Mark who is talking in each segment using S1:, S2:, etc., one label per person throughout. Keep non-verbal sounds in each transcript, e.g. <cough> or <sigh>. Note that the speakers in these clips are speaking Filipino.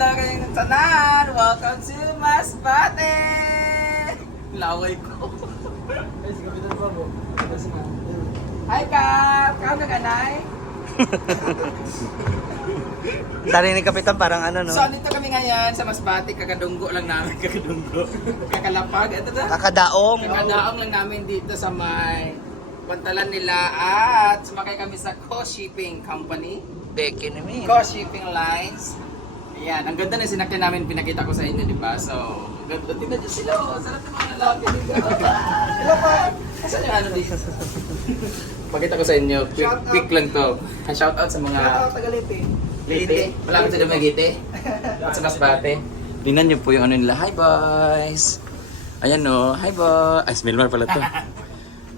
S1: adlaw kayong tanan. Welcome to Masbate. Laway ko. Hi, Kap! Kau ka kanay? <laughs>
S2: Dari ni Kapitan parang ano no?
S1: So, dito kami ngayon sa Masbate. Kakadunggo lang namin. <laughs> Kakadunggo. Kakalapag. Ito na.
S2: Kakadaong.
S1: Kakadaong lang namin dito sa may pantalan nila at sumakay kami sa Co-Shipping Company.
S2: Beke na mi.
S1: Co-Shipping Lines. Ayan, ang ganda na sinakyan namin, pinakita ko sa inyo, di ba? So, ganda. Tingnan nyo sila, oh. Sarap ng mga lalaki dito. Sila pa. Asan yung ano dito? Pakita ko sa inyo, quick, quick lang to. Shout out sa mga
S3: Tagalipin.
S1: Lite. Malapit sa Dumaguete. At sa Masbate. Tingnan niyo po yung ano nila. Hi boys! Ayan no. Hi boy! Ay, Smilmar pala to.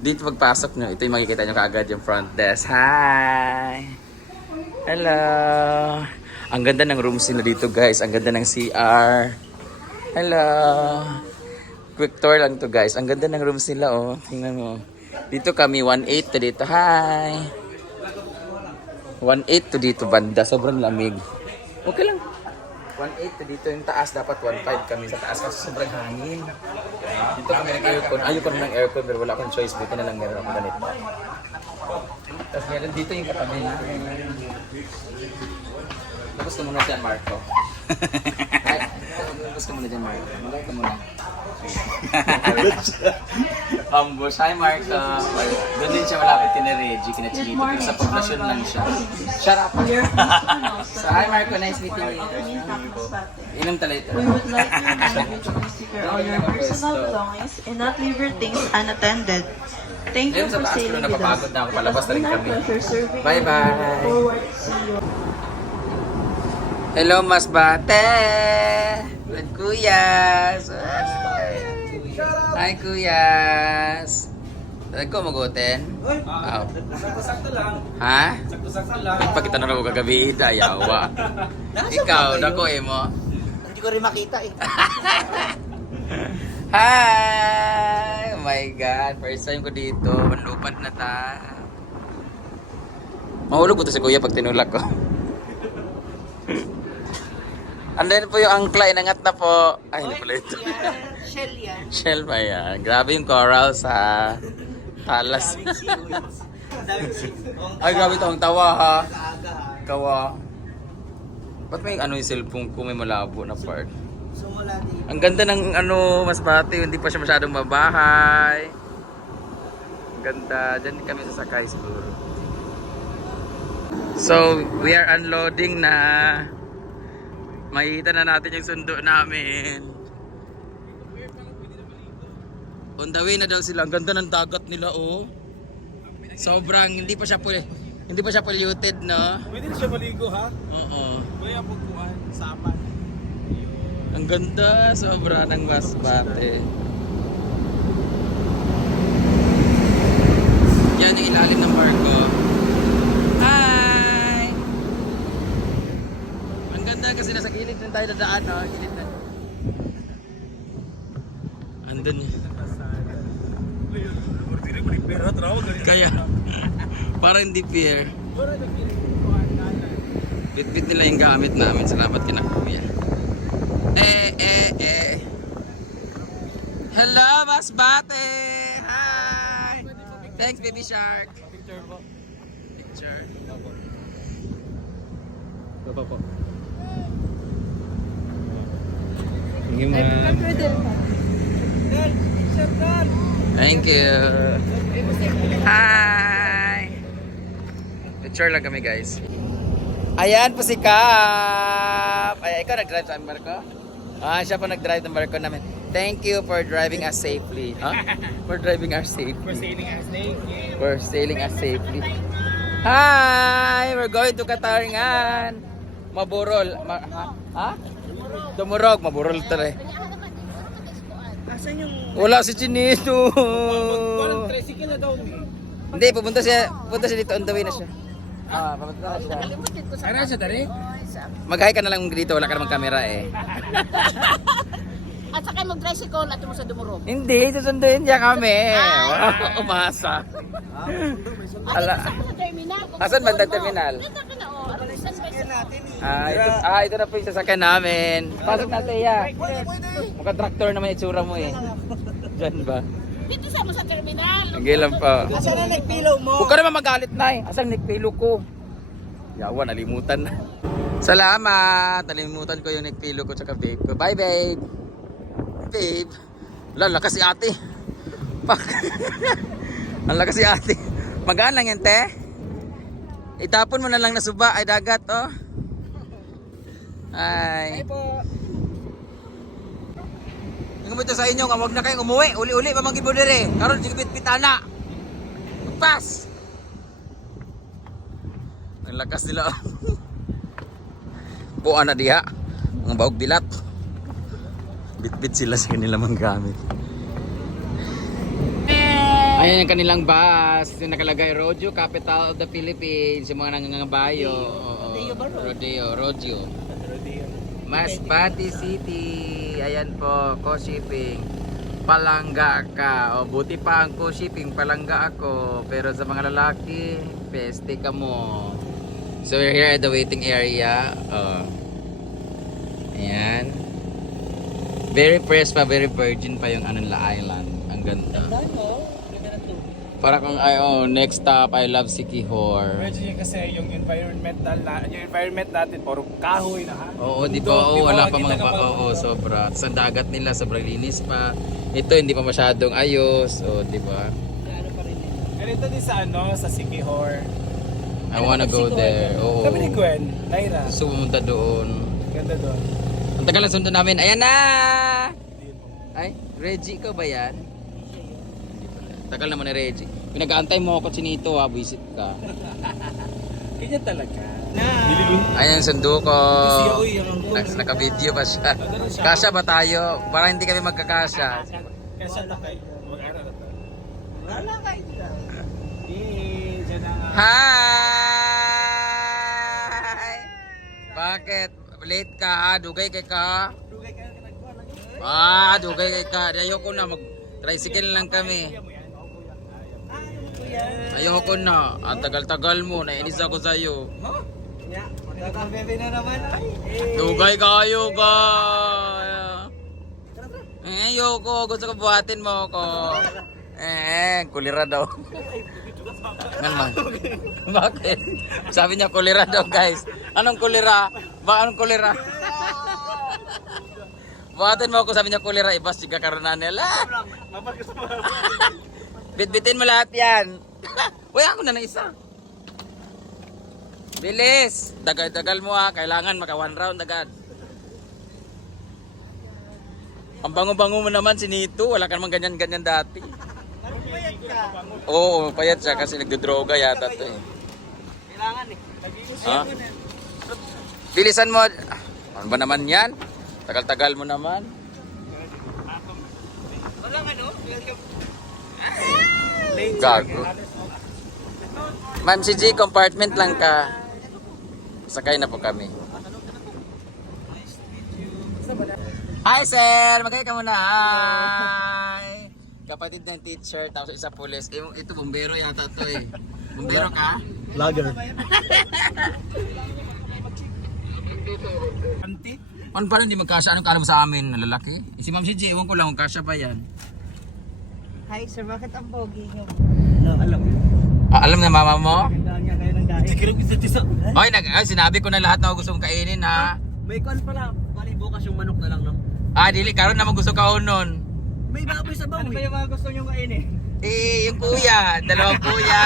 S1: Dito pagpasok nyo, ito yung makikita nyo kaagad yung front desk. Hi! Hello! Ang ganda ng rooms nila dito guys. Ang ganda ng CR. Hello! Quick tour lang to guys. Ang ganda ng rooms nila oh. Tingnan mo. Dito kami 1.8 to dito. Hi! 1.8 to dito banda. Sobrang lamig. Okay lang. 1.8 to dito yung taas. Dapat 1.5 kami sa taas kasi sobrang hangin. Dito kami nag-aircon. Ayoko na ng aircon pero wala akong choice. Buti na lang meron ako ganito. Tapos meron dito yung katabi na. Tapos ka muna dyan, Marco. Ay, <laughs> tapos ka muna dyan, Marco. Malay ka muna. Ambush. Hi, Marco. Doon din siya malapit kina Reggie, kina Chinito. Pero sa poblasyon lang siya. Shut up. <laughs> So, hi, Marco. Nice meeting you. Inom talaga ito.
S4: We would like to remind you to all your personal belongings and not leave your things unattended. Thank you for sailing
S1: na
S4: with
S1: napapagod
S4: us.
S1: na ako. Palabas na rin
S4: It has
S1: kami.
S4: been our pleasure serving
S1: Bye-bye.
S4: forward to you.
S1: Hello, Masbate! With Kuyas! Hi, Kuyas! Nagko magutin? Oh.
S3: Sakto-sakto lang.
S1: Ha?
S3: Sakto-sakto lang.
S1: Nagpakita na ako kagabi, dayawa. Ikaw, dako eh mo.
S2: Hindi ko rin makita eh. <laughs>
S1: Hi! Oh my God, first time ko dito. Manlupad na ta. Mahulog ko to si Kuya pag tinulak ko. <laughs> Andan po yung angkla, inangat na po. Ay, hindi pala ito.
S4: Shell yan.
S1: Shell ba yan? Grabe yung coral sa talas. Ay, grabe ito ang tawa ha. Kawa. Ba't may ano yung cellphone ko may malabo na part? Ang ganda ng ano, mas bati, hindi pa siya masyadong mabahay. Ang ganda, dyan kami sasakay siguro. So, we are unloading na. Makikita na natin yung sundo namin. On the way na daw sila. Ang ganda ng dagat nila, oh. Sobrang, hindi pa siya pul- hindi pa siya polluted, no?
S3: Pwede na siya maligo ha?
S1: Oo.
S3: Kuya pagkuhan, sapan.
S1: Ang ganda, sobra ng Masbate. Yan yung ilalim ng barko. Hi! Ang ganda kasi nasa gilid din tayo dadaan, no? Gilid na. Andun
S3: ganito.
S1: Kaya, <laughs> parang hindi fair.
S3: Na.
S1: Bitbit nila yung gamit namin. Salamat kina kuya. Eh, eh, eh. Hello, Masbate! Hi! Thanks, Baby Shark.
S3: Picture po.
S1: Picture. Baba po. Sige, ma. Thank you. Hi! Picture lang kami, guys. Ayan po si Kap! Ay, ikaw nag-drive sa barko? Ah, siya po nag-drive ng barko namin. Thank you for driving us safely. Huh? <laughs> For driving us safely.
S3: For sailing as naked.
S1: For sailing us safely. Hi! We're going to Kataringan. Maburol. Ma ha? ha? Dumurog. Maburol tala eh.
S3: Asan yung...
S1: Wala si Chinito.
S3: Parang tricycle na daw. eh.
S1: Hindi, pupunta siya. Pupunta siya dito. On the way na siya. Ah, pupunta na siya.
S3: Ara siya dari?
S1: Mag-hi ka na lang dito. Wala ka namang camera eh. <laughs>
S5: At saka mag-tricycle at mo sa dumurog.
S1: Hindi, susunduin niya kami. Wow, umasa. Ala. Asan bandang
S5: mo.
S1: terminal?
S5: Dito ka na, oh. Ano, saan ba siya?
S3: natin eh.
S1: Ah, ito, ah, ito na po yung sasakyan namin. Pasok na Teya. Mukhang tractor naman itsura mo eh. Diyan ba?
S5: Dito sa mo sa terminal.
S1: Sige lang pa.
S2: Asan na nagpilaw mo?
S1: Huwag ka naman magalit na eh. Asang neckpilo ko? Yawa, nalimutan na. Salamat! Nalimutan ko yung neckpilo ko tsaka babe ko. Bye babe! Babe! Lala kasi ate. Pak! <laughs> Ang lakas si ate. Magaan lang yan, te. Itapon mo na lang na suba. Ay, dagat, oh. Ay. Yung ito sa inyo, nga huwag na kayong umuwi. Uli-uli, pamanggibo dire. Karon sigit pitana. Pas! Ang lakas nila. <laughs> Buwan na diha. Mga baog bilat. Bit-bit sila sa kanilang mga gamit. Ayan yung kanilang bus. Yung nakalagay Rodeo, capital of the Philippines. Yung mga nangangabayo. Rodeo ba? Rodeo, Rodeo. Masbate City. Ayan po, co-shipping. Palangga ka. O, buti pa ang co-shipping, palangga ako. Pero sa mga lalaki, peste ka mo. So we're here at the waiting area. Oh. Ayan. Very fresh pa, very virgin pa yung Ananla Island. Ang ganda. Para kung ay oh, next stop I love Sikihor.
S3: Medyo yun kasi yung environmental na, yung environment natin, puro kahoy na ha.
S1: Oo, di ba? Oo, wala pa mga pa.
S3: pa-
S1: Oo, sobra. Sa dagat nila, sobrang linis pa. Ito, hindi pa masyadong ayos. O, di ba?
S3: Ganito din sa ano, sa Sikihor.
S1: I wanna go there. Oo.
S3: Sabi ni Gwen, Naira,
S1: Gusto pumunta doon.
S3: ganda doon.
S1: Ang tagal na sundo namin. Ayan na! Ay, Reggie, ikaw ba yan? Tagal naman ni Reggie. Pinag-aantay mo ako chinito ha, visit ka. <laughs>
S3: Ganyan talaga.
S1: Ayan, sundo ko. Nak- Naka-video ba siya? Kasya ba tayo? Para hindi kami magkakasya.
S3: Kasi na kayo, mag-aaral na.
S2: Wala kayo dyan.
S3: Eh, dyan na nga.
S1: Hi! Bakit? Late ka ha? Dugay kay ka?
S2: Dugay ka nagkuhan lang yun.
S1: Ah, dugay kay ka. Ayoko na. Mag-tricycle lang kami.
S2: Ah, ano po yan?
S1: Ayoko na. Ang tagal-tagal mo. Nainis ako sa'yo.
S2: Ya, magkakabebe na naman. Ay.
S1: Dugay kayo ka. Eh, ayoko. Gusto ko buhatin mo ako. Eh, kulira daw. Naman. Bakit? Sabi niya kulira daw, guys. Anong kulira? Ba anong kulira? Buhatin mo ako, sabi niya kulira. Ibas, siga karonan nila. Bitbitin mo lahat yan. <laughs> Uy, ako na na isa. Bilis! Dagal-dagal mo ha. Kailangan maka one round agad. Ang bango-bango mo naman si Nito. Wala ka naman ganyan-ganyan dati.
S2: Payat ka.
S1: Oo, payat siya kasi nagdodroga yata to eh.
S2: Kailangan eh.
S1: Ha? Bilisan mo. Ah, Ano ba naman yan? Tagal-tagal mo naman.
S2: Walang ano?
S1: Gago. Ma'am si G, compartment lang ka. Sakay na po kami. Hi sir! Magkaya ka muna. Hi! Kapatid ng teacher, tapos isa pulis. Eh, ito, bombero yata to eh. Bombero ka?
S2: Vlogger.
S1: Ano pala hindi magkasya? Anong kala mo sa amin na lalaki? Si Ma'am si G, ewan ko lang kung kasya pa yan.
S2: Hi sir, bakit ang pogi nyo? No, alam mo.
S1: Ah, alam na mama mo?
S2: Kailangan niya kayo ng dahil. Tikirog isa tisa.
S1: Oy, nag ay, sinabi ko na lahat na gusto kong kainin ha.
S2: May kwan pala. Bali bukas yung manok na lang no?
S1: Ah, dili karon na gusto ka nun.
S2: May baboy sa baboy. Ano ba yung mga gusto nyo kainin?
S1: Eh, yung kuya, dalawang kuya.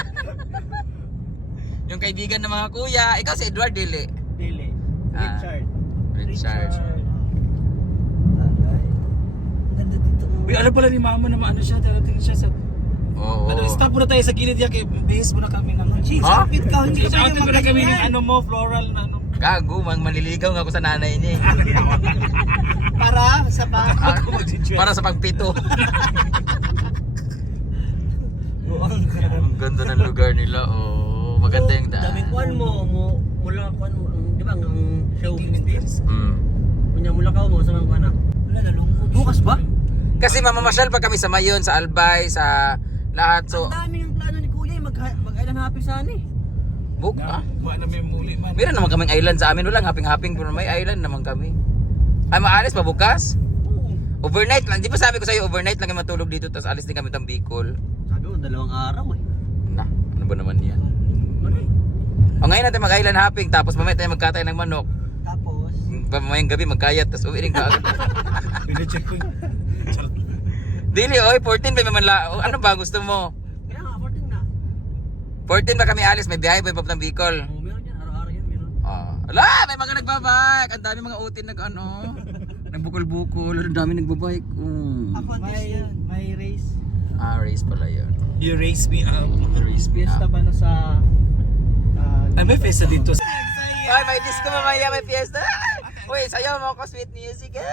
S1: <laughs> yung kaibigan ng mga kuya, ikaw si Edward Dili.
S2: Dili.
S1: Ah.
S2: Richard.
S1: Richard.
S2: Ganda dito.
S3: Uy, alam pala ni mama na maano siya, darating siya sa...
S1: Oo.
S3: Ano, stop muna tayo sa gilid yan, kay base muna kami ng...
S2: Jeez,
S1: Ha?
S2: kapit ka. Hindi ka
S3: Sa
S2: pwede
S3: muna kami ng
S2: magganyan.
S3: ano mo, floral na ano.
S1: Gago, mang maliligaw nga ako sa nanay niya. eh. <laughs>
S2: Para sa.
S1: Ah, Para sa pagpito. <laughs> Ang ganda ng lugar nila. Oh, maganda yung daan.
S2: Daming kwan mo, mo mula kwan mo, ang- di ba ang show business.
S1: Mm.
S2: Kunya mula ka mo sa mga kwan. Wala nalungkot. Bukas ba?
S1: Kasi mamamasyal pa kami sa Mayon, sa Albay, sa lahat. So,
S2: Ang dami yung plano ni Kuya, eh, mag mag-island happy sana eh.
S1: Book,
S3: Na,
S1: ah?
S3: wa na may muli man.
S1: Meron naman kaming island sa amin. Wala, haping-haping pero may island naman kami. Ay, maalis pa bukas? Overnight lang. Di ba sabi ko sa'yo, overnight lang kami matulog dito, tapos alis din kami ng Bicol.
S6: Sabi mo, dalawang araw eh.
S1: Na, ano ba naman yan? O ngayon natin mag-island hopping, tapos mamaya tayo magkatay ng manok.
S6: Tapos,
S1: Pamayang gabi magkayat, tapos uwi rin ka. <laughs>
S3: Pina-check ko.
S1: Dili, oy, 14 ba man la? o, Ano ba gusto mo?
S6: kaya nga, 14 na.
S1: 14 ba kami alis? May biyahe ba yung papuntang Bicol?
S6: Oh, meron yan, araw-araw yan, meron.
S1: Ah. Ala, may mga nagbabike. Ang dami mga utin nag ano. <laughs> Nagbukol-bukol. Ang dami nagbabike. Mm.
S6: May, may race.
S1: Ah, race pala yun.
S3: You raise me up.
S1: Race
S6: Fiesta ba na sa... ah,
S3: Ay, may festa dito.
S1: Ay, may disco mamaya, may fiesta. <laughs> Uy, sayaw mo ako sweet music. Ah.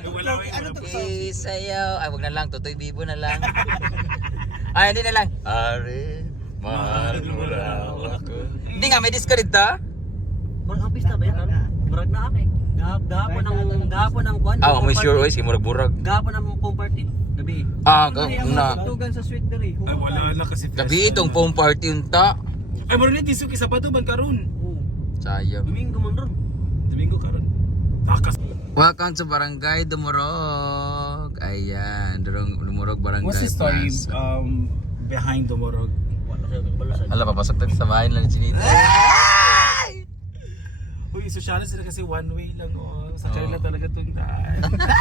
S3: Wala ko ano
S1: Okay, sayaw. Ay, wag na lang. Tutoy Bibo na lang. <laughs> Ay, hindi na lang. Are, mahal mo raw ako. Hindi nga, may disco dito.
S6: Murag ang pista ba yan? Murag na. Gahap- Gahapon ng... Gahapon ng kwan.
S1: Ah, may sure, oy. Simurag burag.
S6: Gahapon ng pong party. Gabi.
S1: Ah, ga- na.
S6: Tugan sa sweet berry.
S3: Ay, wala na kasi.
S1: Gabi itong foam party unta.
S3: Ay, mo rin disco kisa pa to ban karon.
S6: Oo.
S1: Sayang.
S6: Domingo man ron.
S3: Domingo karon. Takas.
S1: Welcome to Barangay Dumurog. Ayan, Durong, Dumurog Barangay
S3: What's the story um behind
S6: balasag.
S1: Ala, papasok tayo sa bahay lang ni Chinita.
S3: Uy, sosyal sila kasi one way lang oh. Sa kanila talaga tong daan.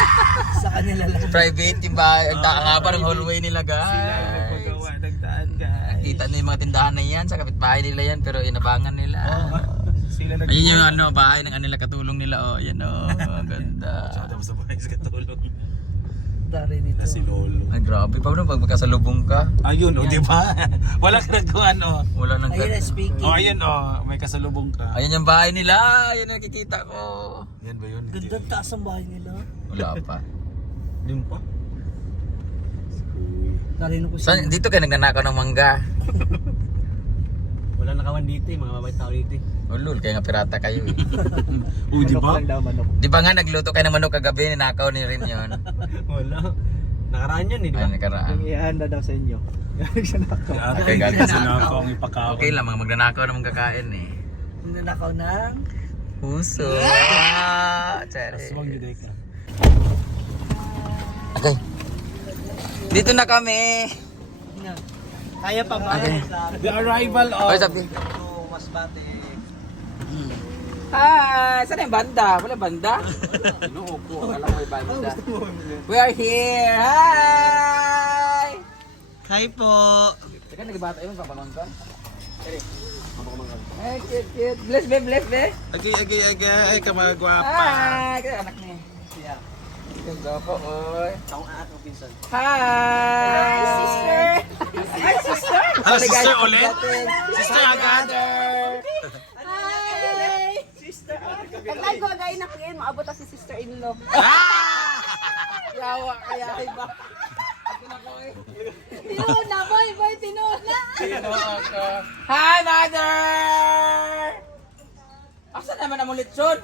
S3: <laughs>
S6: Sa kanila lang.
S1: Private yung bahay. Ang taka nga pa ng hallway nila,
S3: Sila ang
S1: guys.
S3: nagpagawa ng daan, guys.
S1: Kita na yung mga tindahan na yan. Sa kapitbahay nila yan, pero inabangan nila.
S3: Sila nag
S1: Ayun yung ano, bahay ng kanila katulong nila. Oh, yan oh. Ang <laughs> ganda.
S3: Tapos sa bahay sa katulong.
S6: Dari nito.
S3: Na si Lolo.
S1: Ay, grabe. Paano pag magkasalubong ka?
S3: Ayun, oh, di ba? <laughs> Wala ka nagkuhan, oh.
S1: Wala nang
S6: Ayun na speaking.
S3: Oh, ayun, oh. May kasalubong ka.
S1: Ayun yung bahay nila. Yan yung nakikita ko.
S3: Yan ba yun?
S6: Ganda ang taas ang bahay nila.
S1: Wala pa. <laughs>
S6: Din pa. Narino ko
S1: Saan, dito kayo nagnanakaw ng mangga.
S6: Wala nakawan dito eh, mga mabait tao dito eh.
S1: Oh, lul, kaya nga pirata kayo eh. <laughs>
S3: Oh, di ba?
S1: Di ba nga nagluto kayo ng manok kagabi, ninakaw ni rin yun. <laughs>
S6: Wala. Nakaraan yun eh, di ba?
S1: Ay, nakaraan.
S6: ihanda daw sa inyo. <laughs>
S1: Okay, galing sa
S3: nako ang ipakaw.
S1: Okay lang, mga magnanakaw naman kakain eh.
S6: Nanakaw ng...
S1: Puso. Ah, Cherry.
S3: Aswang yun, ka.
S1: Okay. Dito na kami.
S6: Kaya pa ba?
S1: Okay.
S3: The arrival of...
S1: Okay, sabi.
S6: Ito, mas bate.
S1: Hi! Saan yung banda? Wala banda? Inuho ko. Alam mo yung banda. We are here! Hi!
S6: Hi po!
S1: Teka, nagbata yun, papangon ka? Ay, cute, cute. Bless, be, bless, be.
S3: Agay, agay, agay, kamagwapa.
S1: Hi! Kaya anak niya. Siya. Yung gwapo, oy.
S6: Akong anak ng pinsan.
S1: Hi! sister! Hi, sister!
S3: Ah, sister ulit? Sister agad?
S5: Hi! Pag-live ko again na kayo, maabot si sister-in-law. <laughs>
S1: Yawa, kaya iba.
S5: Tinuod na, boy, boy, tinuod na.
S1: Hi, mother! Asa naman ang lechon?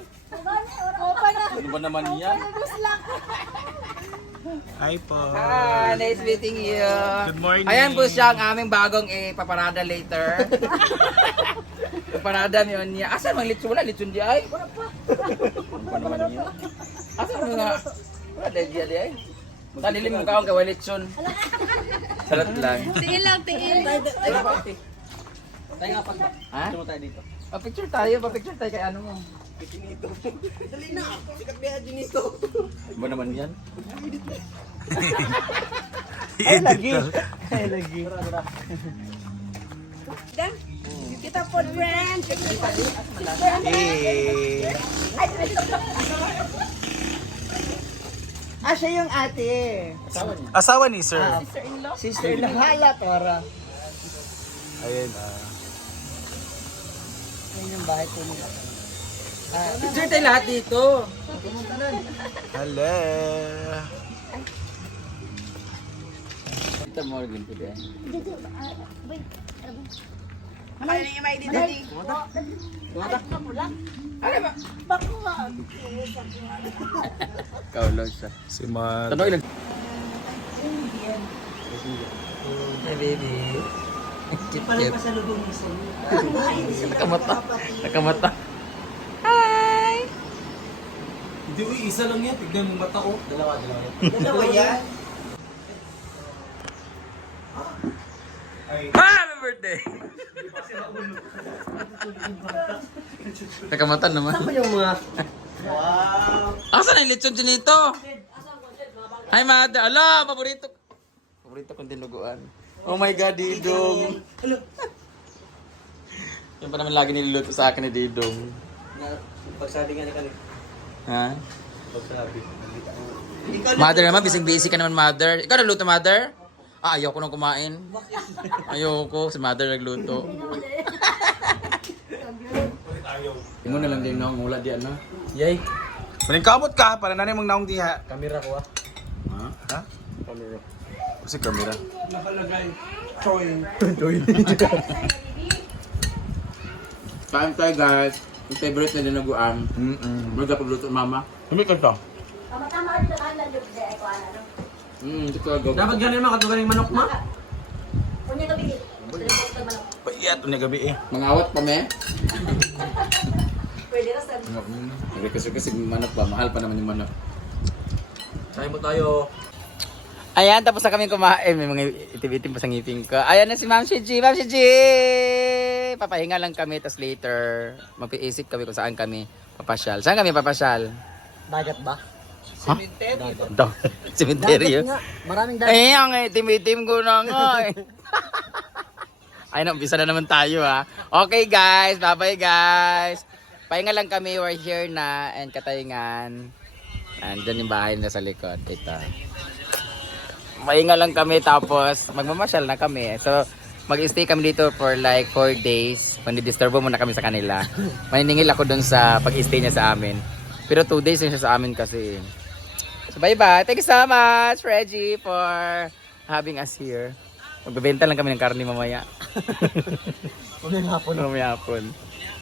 S5: Opa na.
S1: Ano ba naman yan?
S3: Hi po.
S1: Hi, nice meeting you.
S3: Good morning.
S1: Ayan po siya ang aming bagong eh, paparada later. <laughs> paparada mi niya. Asa mang lechon? Wala lechon di ay? Wala pa. Ano naman niya? Asa mo nga? Wala dahil di ay. Talilim mo kaong kawal lechon. Salat lang.
S5: Tingin lang, tingin.
S6: Tayo nga pag...
S1: Ha?
S6: Tumo tayo dito.
S1: Pa-picture tayo, pa-picture tayo kay ano mo.
S6: Dali na! Sikat biya dito!
S1: Ba naman yan?
S6: Ay, lagi! Ay, lagi!
S5: Dan, kita po, friend.
S3: Hey. <laughs>
S6: Ah, siya yung ate!
S3: Asawa ni sir.
S6: Sister na hala, para.
S3: Ayun. ah.
S6: Ayun yung bahay ko nila.
S1: Picture tayo lahat dito.
S3: Hello.
S1: Kita mo rin po din.
S5: Ano yung may didali?
S1: Ano ba? Kaulo siya.
S3: Si Mar.
S1: Tanong ilang. Hey baby.
S6: Mo sa
S1: Nakamata. Nakamata.
S3: Hindi, uy, isa lang yan. Tignan mo mata ko. Dalawa, dalawa.
S6: Dalawa yan.
S1: Happy birthday! Nakamata naman.
S6: Ano yung mga...
S1: Asan ang lechon dito? Hi, mother. Ala, paborito. Paborito kong dinuguan. Oh my God, Didong. Yan pa naman lagi niluluto sa akin ni Didong.
S6: Pagsabi nga ni kanil.
S1: Ha?
S6: Pagsabi.
S1: Mother naman, bising-busy ka naman, mother. Ikaw nagluto, mother? Ah, ayaw ko nang kumain. Ayaw ko, si mother nagluto. Tingnan na lang din na ang mula diyan, no?
S3: Yay. Maling kamot ka, para nanay mong naong diha.
S6: Kamera ko ah.
S1: Ha?
S3: Ha?
S6: Kamera.
S3: Kasi kamera. <laughs>
S1: Kain tayo, guys. Yung favorite na dinuguan.
S3: Mm-mm.
S1: Mga pagluto, mama.
S3: Kami ka ito.
S1: Hmm, ito go.
S6: Dapat ganun mga katugan yung manok ma.
S3: Unya gabi eh.
S1: Mangawat pa, me. Nagrequest kasi manok pa. Mahal pa naman yung manok.
S6: Sabi mo tayo.
S1: Ayan, tapos na kami kumain. May mga itim-itim pa sa ngipin ko. Ayan na si Ma'am Shiji. Ma'am Shiji! Papahinga lang kami, tapos later, mapiisip kami kung saan kami papasyal. Saan kami papasyal?
S6: Dagat ba?
S1: Daw. <laughs> Cementerio.
S6: Maraming
S1: Eh, ang itim-itim ko na nga eh. <laughs> Ay, umpisa na naman tayo ha. Okay guys, bye-bye guys. Pahinga lang kami, we're here na and katayngan. Andyan yung bahay na sa likod. Ito. Pahinga lang kami tapos magmamasyal na kami. So, mag-stay kami dito for like 4 days. Manidisturbo muna kami sa kanila. Maniningil ako dun sa pag-stay niya sa amin. Pero 2 days din siya sa amin kasi. So, bye-bye. Thank you so much, Reggie, for having us here. Magbebenta lang kami ng karne mamaya. <laughs>
S6: Mamaya hapon.
S1: Mamaya hapon.